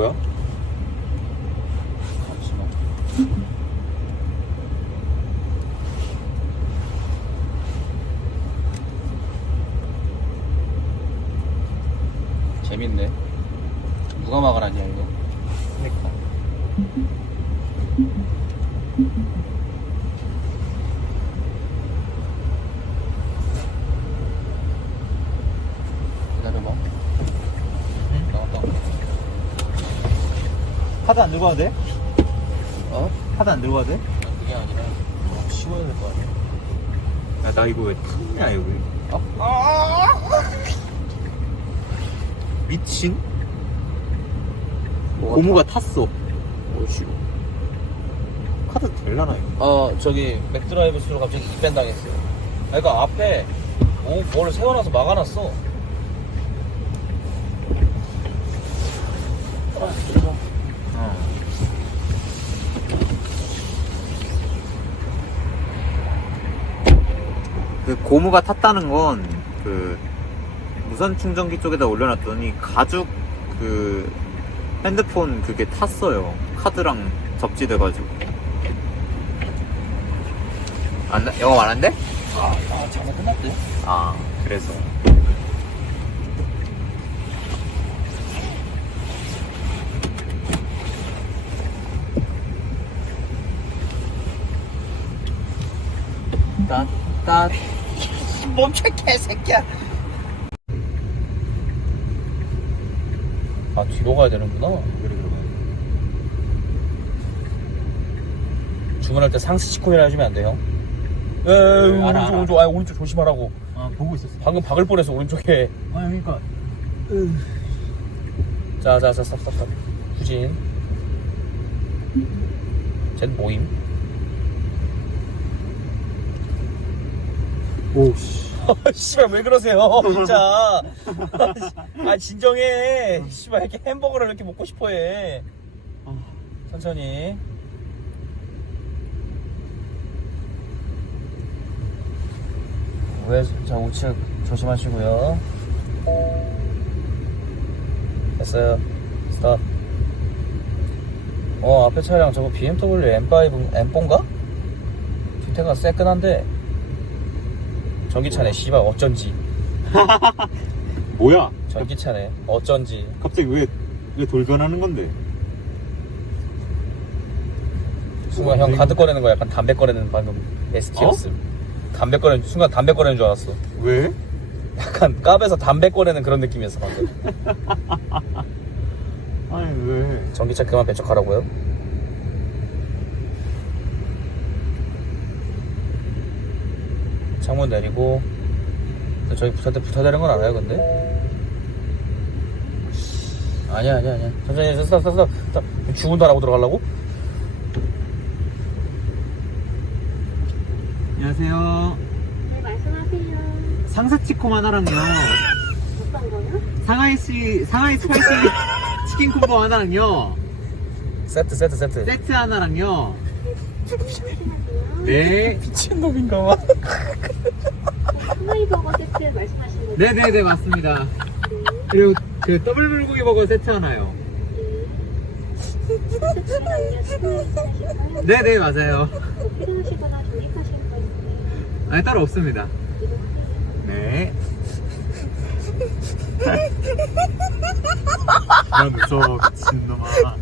뭐야? 잠시만. 재밌네. 누가 막아놨냐 이거? 그니까. 기다려봐. 나왔다. 카드 안 들고 와도 돼? 어? 카드 안 들고 와도 돼? 아, 그게 아니라 씌워야 될 거 아니야? 야, 나 이거 왜 탔냐, 여기. 미친? 고무가 탔어. 오씨. 카드 될라나, 이거? 어 저기 맥드라이브 스루로 갑자기 입밴 당했어요. 아, 그러니까 앞에 뭐, 뭐를 세워놔서 막아놨어. 아, 진짜. 어. 그 고무가 탔다는 건 그 무선 충전기 쪽에다 올려놨더니 가죽 그 핸드폰 그게 탔어요. 카드랑 접지돼가지고. 안, 나- 영업 안 한대? 아, 아 장사 끝났대. 아, 그래서. 따, 따, 멈춰 개새끼야. 아 뒤로 가야 되는구나. 그래, 그래. 주문할 때 상스치콤이라 해주면 안 돼요? 에 알아, 오른쪽 알아. 오른쪽 아 오른쪽 조심하라고. 아, 보고 있었어. 방금 박을 뻔해서 오른쪽에. 아, 그러니까. 자자자 스탑 스탑 스탑. 후진. 쟨 모임. 오, 씨. 씨발 왜 그러세요? 진짜. 아 진정해. 씨발 이렇게 햄버거를 이렇게 먹고 싶어해. 아. 천천히. 왜자 우측 조심하시고요. 됐어요. 스탑. 어 앞에 차량 저거 BMW M5 M4인가? 뒤태가 새끈한데 전기차네 씨발 어쩐지 뭐야? 전기차네 어쩐지 갑자기 왜, 왜 돌변하는 건데? 순간 형 카드 꺼내는 거 약간 담배 꺼내는 방금 ST였음 담배 꺼내는 순간 담배 꺼내는 줄 알았어 왜? 약간 깝에서 담배 꺼내는 그런 느낌이었어 방금 아니, 왜? 전기차 그만 배척하라고요? 창문 내리고 저희 부터 붙어대는 건 알아요 근데? 아니야 아니야 아니야 천천히 스탑 스탑 스탑 스탑 죽은다 라고 들어가려고? 안녕하세요. 네, 말씀하세요. 상사치콤 하나랑요. 어떤 거요? 상하이시, 상하이 스파이시 치킨 콤보 하나랑요. 세트 세트 세트 세트 하나랑요. 네. 미친놈인가 봐 스마이 버거 세트 말씀하신 거죠? 네네네, 맞습니다. 그리고 그 더블 불고기 버거 세트 하나요. 네네, 맞아요. 뭐 필요하시거나 조립하신 거 있으면 아니, 따로 없습니다. 이동하세요. 네. 난 무서워, 미친놈아.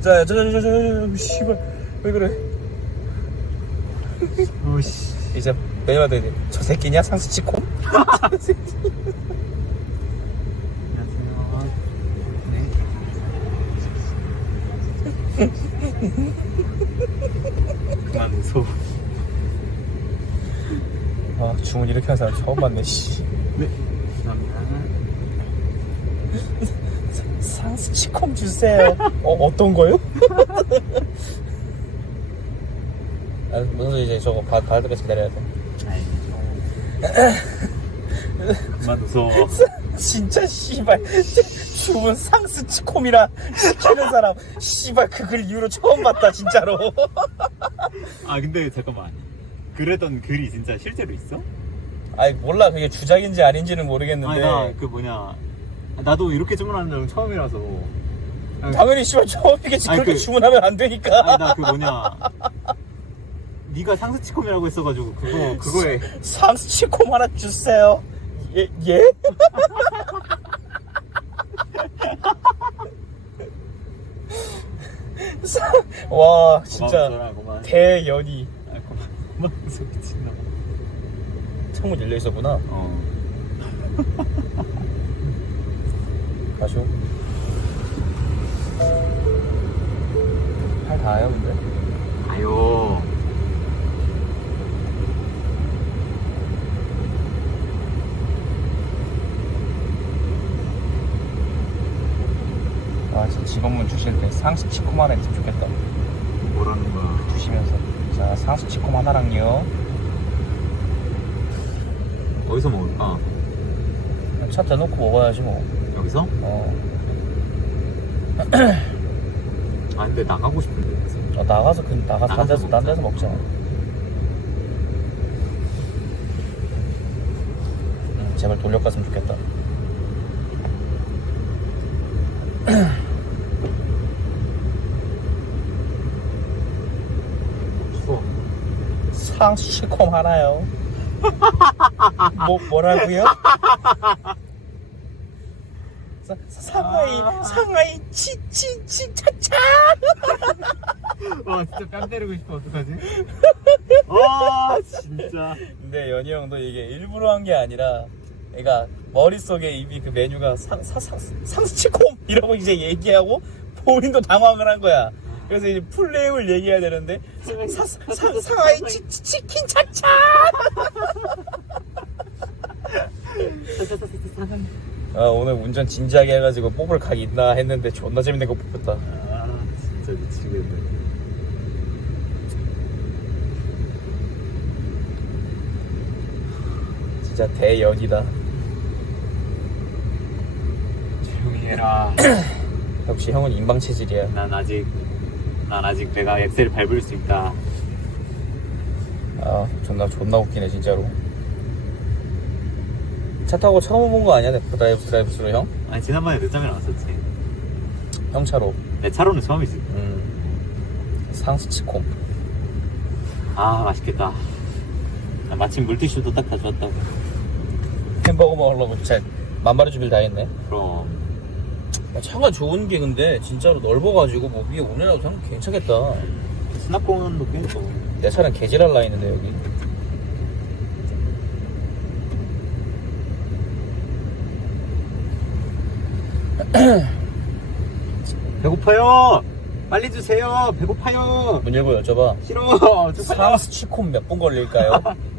자, 저, 저, 저, 저, 저, 씨발, 왜 그래? 오씨. 이제 받아야 돼. 저 새끼냐? 상수치콤? 안녕하세요. 네. 그만 무서워. 아, 주문 이렇게 하는 사람 처음 봤네, 씨. 네. 감사합니다. 상수치콤 주세요. 어, 어떤 거요? 아, 무슨 이제 저거 바, 바를 때까지 기다려야 돼. 그만 무서워. 진짜 씨발. 주문 상수치콤이라 시키는 사람. 씨발 그 글 이후로 처음 봤다 진짜로. 아 근데 잠깐만. 그랬던 글이 진짜 실제로 있어? 아니 몰라. 그게 주작인지 아닌지는 모르겠는데. 아니 나그 뭐냐. 나도 이렇게 주문하는 적 처음이라서. 당연히 씨발 처음이겠지 아니, 그렇게 그- 주문하면 안 되니까. 아니 나 그 뭐냐 네가 상스치콤이라고 했어가지고 그거 그거에. 상스치콤 하나 주세요. 예? 예? 상- 와 진짜. 고마워, 고마워. 대연이. 아, 고마워. 고마워 미친나 창문 열려 있었구나. 어. 가쇼 팔 닿아요 근데? 아유 직원분 주실 때 상스치콤 하나 있으면 좋겠다 뭐라는 거야 주시면서 자 상스치콤 하나랑요 어디서 먹을까 차 대놓고 먹어야지 뭐 여기서 어. 아 근데 나가고 싶은데 어, 나가서 그 나가서 딴 나가서 데서 딴 먹자. 데서 먹자. 음, 제발 돌려갔으면 좋겠다. 추워 상시콤 하나요. 뭐 뭐라고요? 사- 상하이 상하이 치치치 차차. 와 진짜 뺨 때리고 싶어 어떡하지 아 진짜 근데 연희 형도 이게 일부러 한 게 아니라 그러니까 머릿속에 이미 그 메뉴가 상, 상, 상, 상스치콤 이러고 이제 얘기하고 본인도 당황을 한 거야 그래서 이제 풀네임을 얘기해야 되는데 사, 사, 사, 상하이 치, 치, 치 킨 차차! 아, 오늘 운전 진지하게 해가지고 뽑을 각 있나 했는데 존나 재밌는 거 뽑혔다. 아 진짜 미치겠네. 진짜 대연이다. 조용히 해라. 역시 형은 인방 체질이야. 난 아직 난 아직 내가 엑셀 밟을 수 있다. 아 존나 존나 웃기네 진짜로. 차 타고 처음 온거 아니야? 드라이브 드라이브 스루 형? 아니 지난번에 늦잠이랑 왔었지. 형 차로. 내 차로는 처음이지. 음. 상스치콤. 아 맛있겠다. 아, 마침 물티슈도 딱 가져왔다고. 햄버거 먹으려고 진짜 만발의 준비를 다 했네. 그럼. 야, 차가 좋은 게 근데 진짜로 넓어가지고 뭐 위에 오늘라도 형 괜찮겠다. 수납공원도 꽤 있고 내 차는 개지랄 나 있는데 여기. 배고파요. 빨리 주세요. 배고파요. 문 열고 여쭤봐. 싫어. 쪽팔려 상스치콤 몇분 걸릴까요?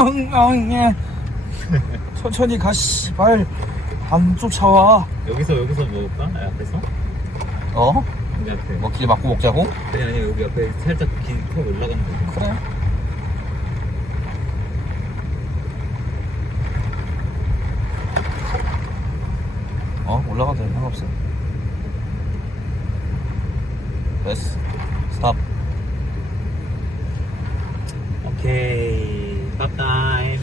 엉엉해 천천히 가 씨발 안 쫓아와 여기서 여기서 먹을까? 아, 앞에서? 어? 여기 앞에 뭐길 막고 먹자고? 아니 아니 여기 앞에 살짝 길터 올라가는 거 그래 어 올라가도 돼 상관없어 됐어 스탑 오케이 밥 타임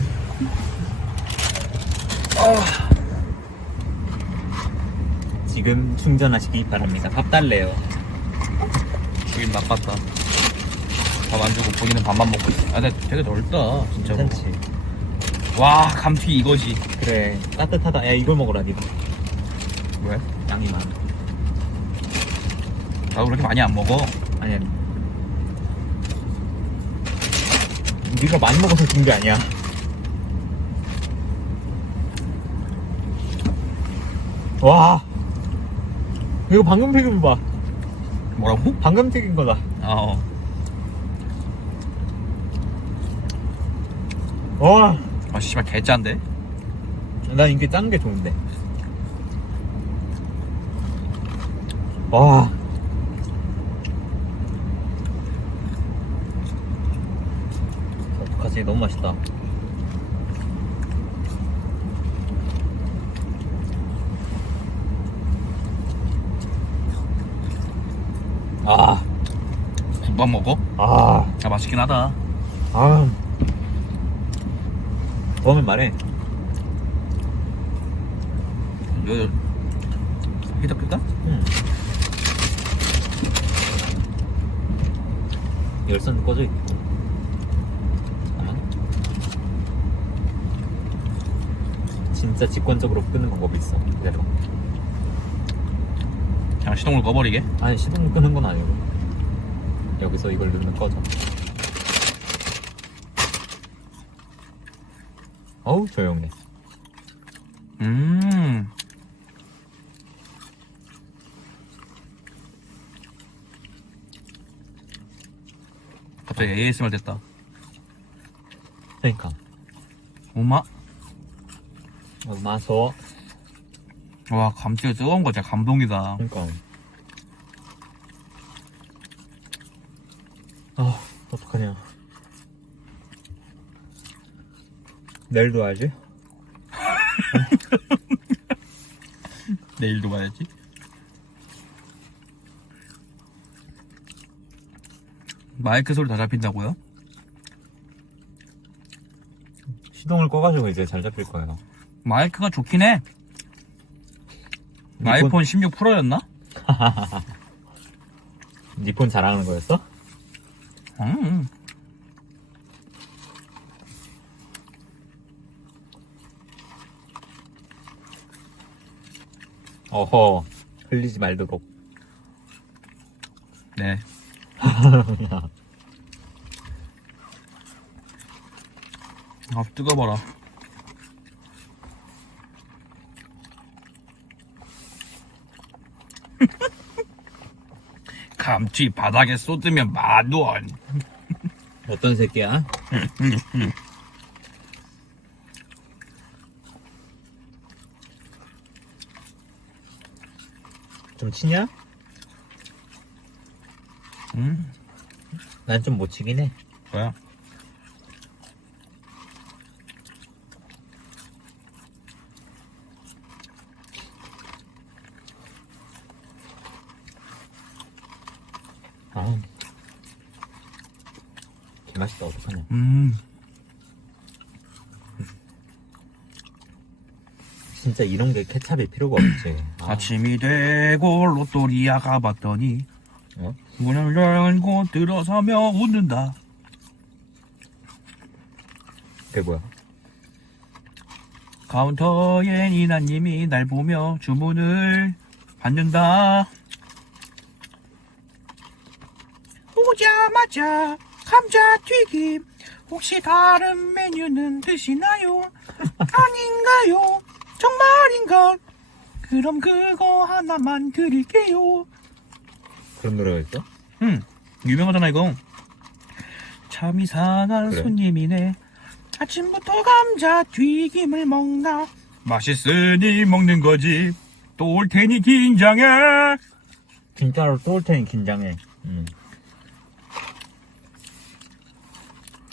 지금 충전하시기 바랍니다. 밥 달래요. 주인 나빴다. 밥 안 주고 본인은 밥만 먹고 있어. 아 근데 되게 넓다 진짜로 괜찮지? 와 감튀 이거지. 그래. 따뜻하다. 야 이걸 먹으라 니가. 왜? 양이 많아. 나도 그렇게 많이 안 먹어. 아니 아니. 네가 많이 먹어서 준 게 아니야. 와 이거 방금 튀긴 거 봐. 뭐라고? 방금 튀긴 거다. 아, 어. 와, 아, 씨발 개짠데? 난 이게 짠 게 좋은데. 와. 어떡하지? 너무 맛있다. 국밥 먹어? 아, 아 맛있긴 하다. 아. 더우면 말해. 요 히터 끌까? 응. 열선 꺼져 있고. 진짜 직관적으로 끄는 방법이 있어. 기다려봐. 그냥 시동을 꺼버리게. 아니 시동 끄는 건 아니고 여기서 이걸 누르면 꺼져. 어우 조용해. 음. 갑자기 ASMR 됐다. 그러니까 엄마. 마서 와 감튀가 뜨거운 거 진짜 감동이다. 그러니까. 아 어떡하냐. 내일도 와야지. 내일도 가야지. 마이크 소리 다 잡힌다고요? 시동을 꺼가지고 이제 잘 잡힐 거예요. 마이크가 좋긴 해. 아이폰 16 프로였나? 니폰 자랑하는 거였어? 음. 어허 흘리지 말도록. 네. 아 뜨거워라. 감튀 바닥에 쏟으면 만 원. 어떤 새끼야? 좀 치냐? 음, 난좀 못 치긴 해. 뭐야? 아. 개맛있다, 어떡하냐. 음, 진짜 이런 게 케찹이 필요가 없지. 아, 아침이 되고 로또리아 가봤더니 어? 문을 열고 들어서며 웃는다. 그게 뭐야? 카운터에 이나님이 날 보며 주문을 받는다. 오자마자 감자 튀김 혹시 다른 메뉴는 드시나요? 아닌가요? 정말인가? 그럼 그거 하나만 드릴게요. 그런 노래가 있어? 응, 유명하잖아 이거. 참 이상한 그래? 손님이네. 아침부터 감자 튀김을 먹나? 맛있으니 먹는 거지. 또 올 테니 긴장해. 진짜로 또 올 테니 긴장해. 음.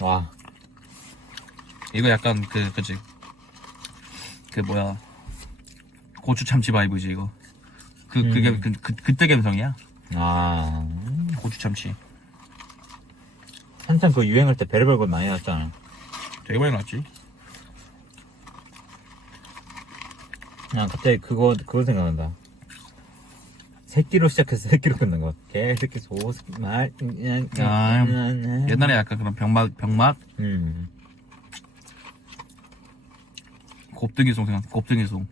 와, 이거 약간 그 그지. 그 뭐야 고추 참치 바이브지 이거. 그 그게 음. 그, 그 그때 감성이야. 아. 고추 참치. 한참 그 유행할 때 별의별 것 많이 났잖아. 되게 많이 나왔지. 그냥 갑자기 그거, 그거 생각난다. 새끼로 시작해서 새끼로 끝난 거. 개, 새끼, 소, 새끼, 말, 그냥, 아, 그냥, 옛날에 약간 그런 병맛 병맛 음. 곱등이송 생각. 곱등이송.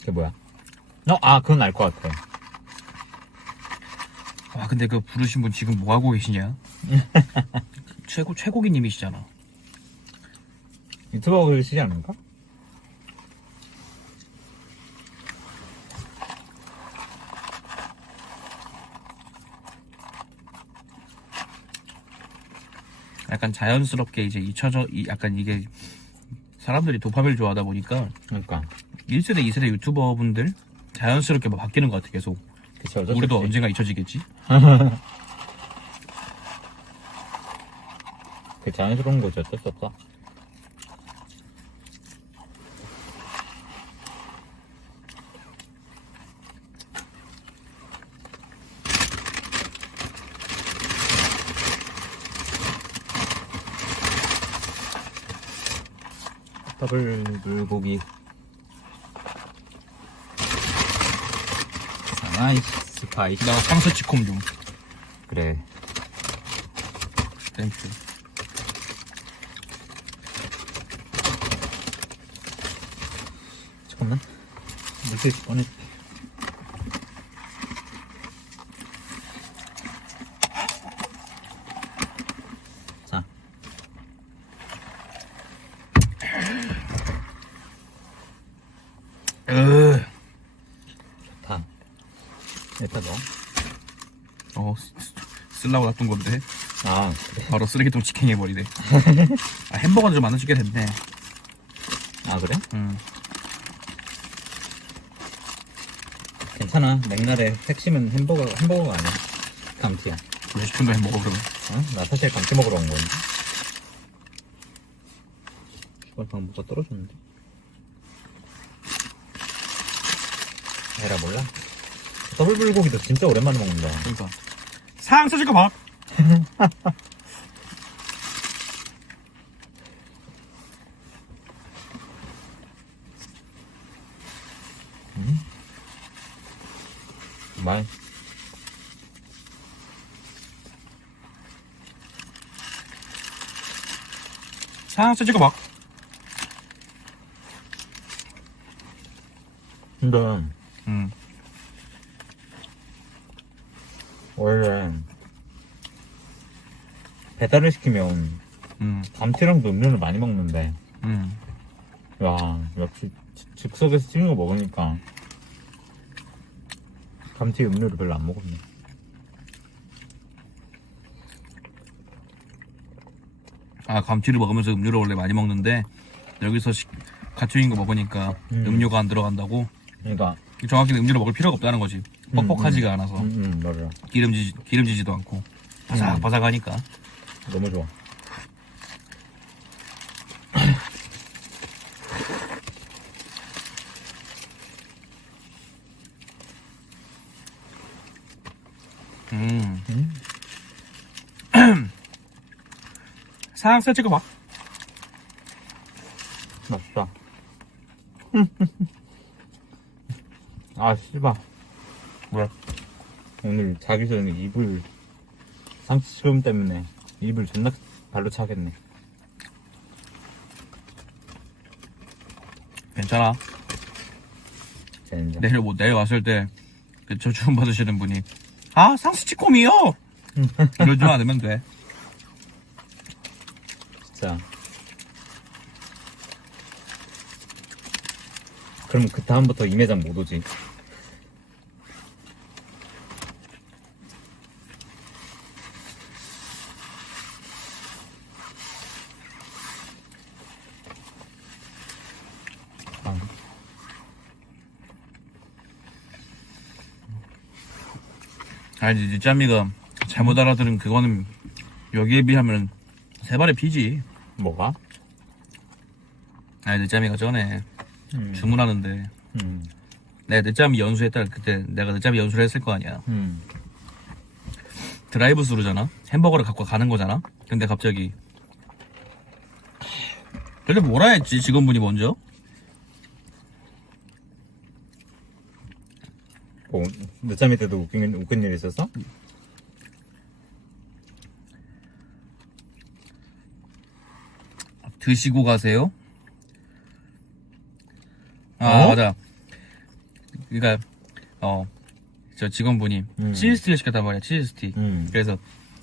그게 뭐야? 어, 아, 그건 알 것 같아. 와 근데 그 부르신 분 지금 뭐 하고 계시냐? 최고 최고기님이시잖아. 유튜버 그러시지 않을까? 약간 자연스럽게 이제 잊혀져 이- 약간 이게 사람들이 도파민을 좋아하다 보니까 그러니까. 1세대 2세대 유튜버 분들 자연스럽게 막 바뀌는 것 같아 계속 어쩔 수 우리도 없지. 언젠가 잊혀지겠지? 그 자연스러운 거지, 어쩔 수 없어. 더블 불고기. 아이씨, 스파이시. 나 상스치콤 좀. 그래. 땡큐. 잠깐만. 물질 꺼내. 자. 으. 다. 일단 넣어. 어, 쓰려고 놔둔 건데. 아, 그래. 바로 쓰레기통 직행해버리네. 아, 햄버거는 좀안 주게 됐네. 아, 그래? 음. 괜찮아. 맥날에 핵심은 햄버거, 햄버거가 아니야. 감튀야. 왜 시킨다 햄버거 그러면. 어? 나 사실 감튀 먹으러 온 거였는데. 이걸 방금 뭐가 떨어졌는데? 에라 몰라? 더블 불고기도 진짜 오랜만에 먹는다. 그러니까. 상스치콤 밥! 말. 상스치콤 밥! 근데 음. 원래 배달을 시키면 음. 감튀랑도 음료를 많이 먹는데 음. 야 역시 즉- 즉석에서 찍은 거 먹으니까 감튀 음료를 별로 안 먹었네. 아, 감튀를 먹으면서 음료를 원래 많이 먹는데, 여기서 있는 거 먹으니까 음. 음. 료가안 들어간다고? 그러니까 정확히 음료를 먹을 필요가 없다는 거지. 뻑뻑하지가 않아서. 음, 음, 맞아. 기름지, 기름지지도 않고. 바삭바삭하니까. 너무 좋아. 음. 음? 상스치콤 밥! 맛있다. 아 씨발. 왜? 오늘 자기 전에 이불 상치금 때문에 이불 존나 발로 차겠네. 괜찮아. 젠장. 내일 뭐 내일 왔을 때저 주문 받으시는 분이 아 상수치콤이요 이러지 않으면 돼 진짜. 그럼 그 다음부터 이 매장 못 오지. 아니 니짬이가 잘못 알아들은 그거는 여기에 비하면 세 발의 피지 뭐가? 아니 늦잠이가 전에 음. 주문하는데 음. 내가 늦잠이 연수했다 그때 내가 늦잠이 연수를 했을 거 아니야 음. 드라이브 스루잖아 햄버거를 갖고 가는 거잖아 근데 갑자기 근데 뭐라 했지 직원분이 먼저 뭐, 늦잠이 때도 웃긴, 웃긴 일 있었어? 드시고 가세요? 아 어? 맞아. 그러니까 어 저 직원분이 음. 치즈 스틱을 시켰단 말이야 치즈 스틱. 음. 그래서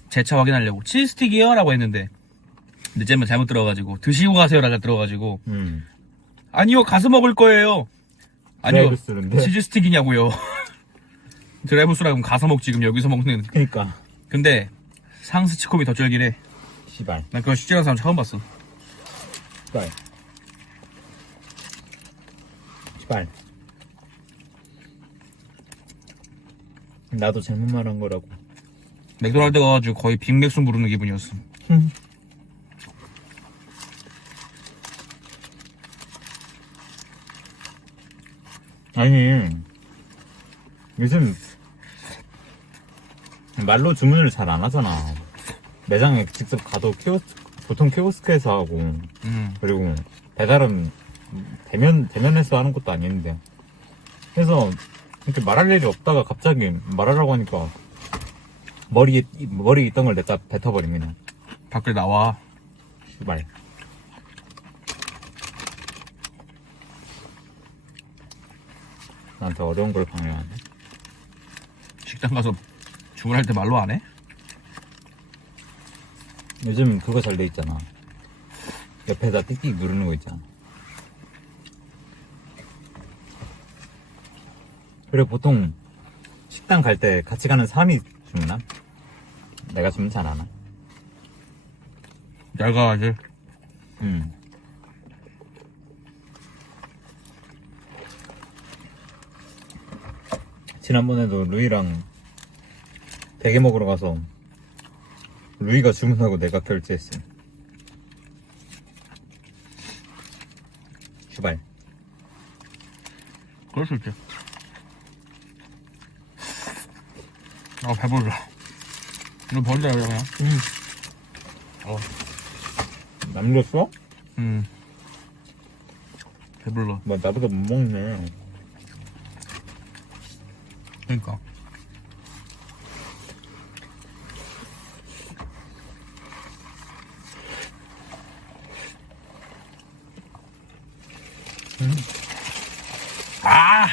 제 차 확인하려고 치즈 스틱이요라고 했는데 늦잠을 잘못 들어가지고 드시고 가세요라고 들어가지고 음. 아니요 가서 먹을 거예요. 아니요 드라이브? 치즈 스틱이냐고요. 드라이브 스루라면 가서 먹지 지금 여기서 먹는. 그니까. 근데 상스 치콤이 더 쫄깃해. 시발. 난 그거 실제로 사람 처음 봤어. 시발. 시발. 나도 잘못 말한 거라고. 맥도날드 가가지고 거의 빅맥스 부르는 기분이었어. 아니, 요즘 말로 주문을 잘 안 하잖아. 매장에 직접 가도 키오스크, 보통 키오스크에서 하고, 음. 그리고 배달은 대면, 대면에서 하는 것도 아닌데. 그래서 이렇게 말할 일이 없다가 갑자기 말하라고 하니까 머리에, 머리에 있던 걸 냈다 뱉어버리면, 밖에 나와. 슈발. 나한테 어려운 걸 강요하네. 식당 가서 주문할 때 말로 안 해? 요즘 그거 잘 돼 있잖아. 옆에다 띡띡 누르는 거 있잖아. 그리고 보통 식당 갈 때 같이 가는 사람이 주문나? 내가 주문 잘 안 하. 얇아가지. 음. 지난번에도 루이랑 대게 먹으러 가서 루이가 주문하고 내가 결제했어. 슈발. 그럴 수 있지. 아, 배불러. 이거 번다, 그냥. 어, 남겼어? 음. 배불러. 뭐 나보다 못 먹네. 그니까. 아!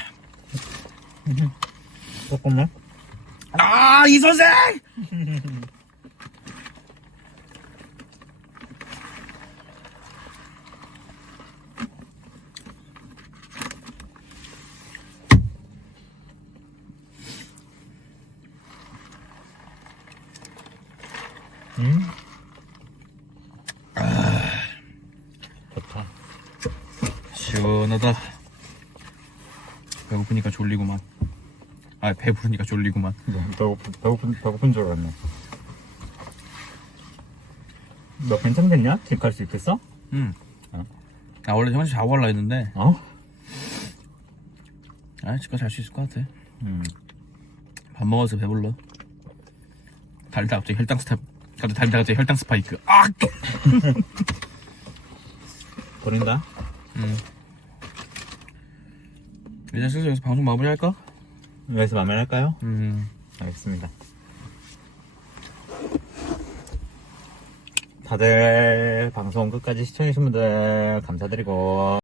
조금만? 아, 이 선생! 응? 좋다. 시원하다. 배고프니까 졸리구만. 아, 배부르니까 졸리구만. 뭐, 배고픈, 배고픈, 배고픈 줄 알았네. 너 괜찮겠냐? 집 갈 수 있겠어? 응. 어? 나 원래 화장실 자고 갈라 했는데, 어? 아, 집가 잘수 있을 것 같아. 음. 밥 먹어서 배불러. 달다 갑자기 혈당 스탑. 갑자기 달다 갑자기 혈당 스파이크. 아! 버린다? 음. 이제 슬슬 여기서 방송 마무리할까? 여기서 마무리할까요? 음. 알겠습니다. 다들 방송 끝까지 시청해주신 분들 감사드리고